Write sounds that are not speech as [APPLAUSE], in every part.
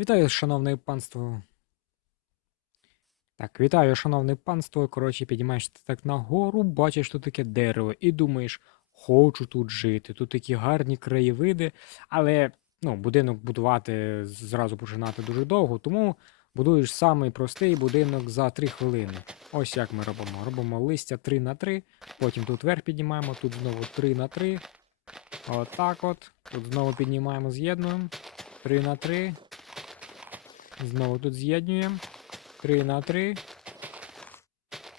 Вітаю, шановне панство. Так, вітаю, шановне панство. Коротше, підіймаєшся так нагору, бачиш тут таке дерево, і думаєш, хочу тут жити. Тут такі гарні краєвиди, але ну, будинок будувати зразу починати дуже довго, тому будуєш самий простий будинок за 3 хвилини. Ось як ми робимо. Робимо листя 3 на 3, потім тут вверх піднімаємо, тут знову 3 на 3. Отак от. Тут знову піднімаємо, з'єднуємо. 3 на 3. Знову тут з'єднуємо. 3 на 3.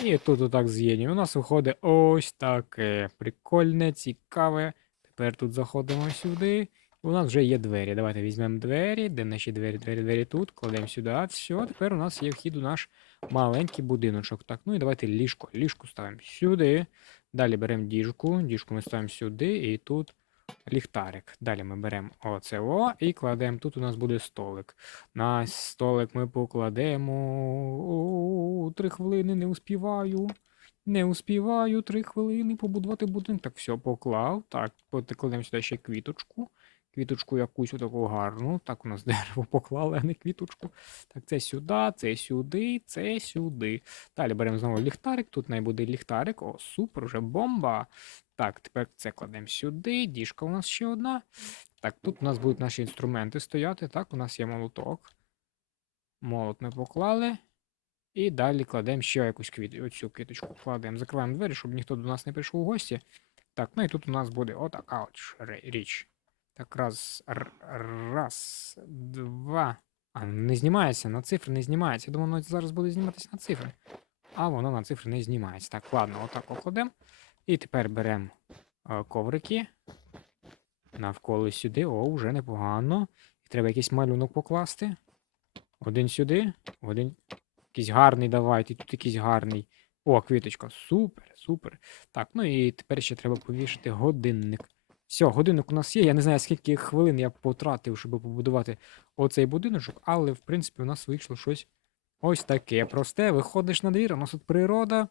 І тут отак з'єднуємо. У нас виходить ось таке. Прикольне, цікаве. Тепер тут заходимо сюди. У нас вже є двері. Давайте візьмемо двері. Де наші двері? Двері, двері тут. Кладемо сюди. Все, тепер у нас є вхід у наш маленький будиночок. Так, ну і давайте ліжко. Ліжко ставимо сюди. Далі беремо діжку. Діжку ми ставимо сюди. І тут ліхтарик. Далі ми беремо оце о і кладемо. Тут у нас буде столик. На столик ми покладемо. О, три хвилини не успіваю. Не успіваю три хвилини побудувати будинок. Так, все, поклав. Так, покладемо сюди ще квіточку. Квіточку якусь таку гарну. Так, у нас [LAUGHS] дерево поклали, а не квіточку. Так, це сюди, це сюди, це сюди. Далі беремо знову ліхтарик. Тут не буде ліхтарик. О, супер, вже бомба. Так, тепер це кладемо сюди. Діжка у нас ще одна. Так, тут у нас будуть наші інструменти стояти. Так, у нас є молоток. Молот ми поклали. І далі кладемо ще якусь квіт... оцю квіточку. Кладемо, закриваємо двері, щоб ніхто до нас не прийшов у гості. Так, ну і тут у нас буде отака от річ. Так, раз, раз, два. А, не знімається, на цифри не знімається. Я думаю, воно зараз буде зніматися на цифри. А воно на цифри не знімається. Так, ладно, отак окладемо. І тепер беремо коврики. Навколо сюди. О, вже непогано. Треба якийсь малюнок покласти. Один сюди, один. Якийсь гарний давайте, тут якийсь гарний. О, квіточка. Супер, супер. Так, ну і тепер ще треба повішати годинник. Все, годинник у нас є. Я не знаю, скільки хвилин я потратив, щоб побудувати оцей будиночок, але в принципі у нас вийшло щось ось таке просте. Виходиш на двір, у нас тут природа,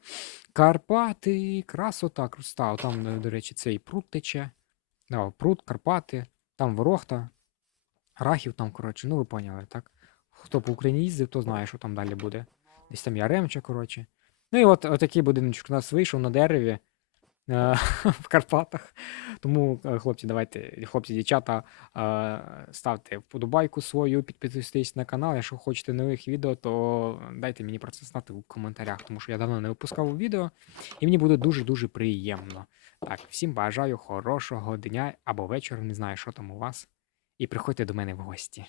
Карпати, красота, красота. Там, е, до речі, цей пруд тече. Да, пруд, Карпати, там ворохта, Рахів там, коротше, ну ви поняли, так? Хто по Україні їздив, то знає, що там далі буде. Десь там Яремча, коротше. Ну і от такий будиночок у нас вийшов на дереві [LAUGHS] в Карпатах. Тому, е, хлопці, давайте, хлопці, дівчата, е, ставте вподобайку свою, підписуйтесь на канал. Якщо хочете нових відео, то дайте мені про це знати у коментарях, тому що я давно не випускав відео, і мені буде дуже-дуже приємно. Так, всім бажаю хорошого дня або вечора, не знаю, що там у вас. І приходьте до мене в гості.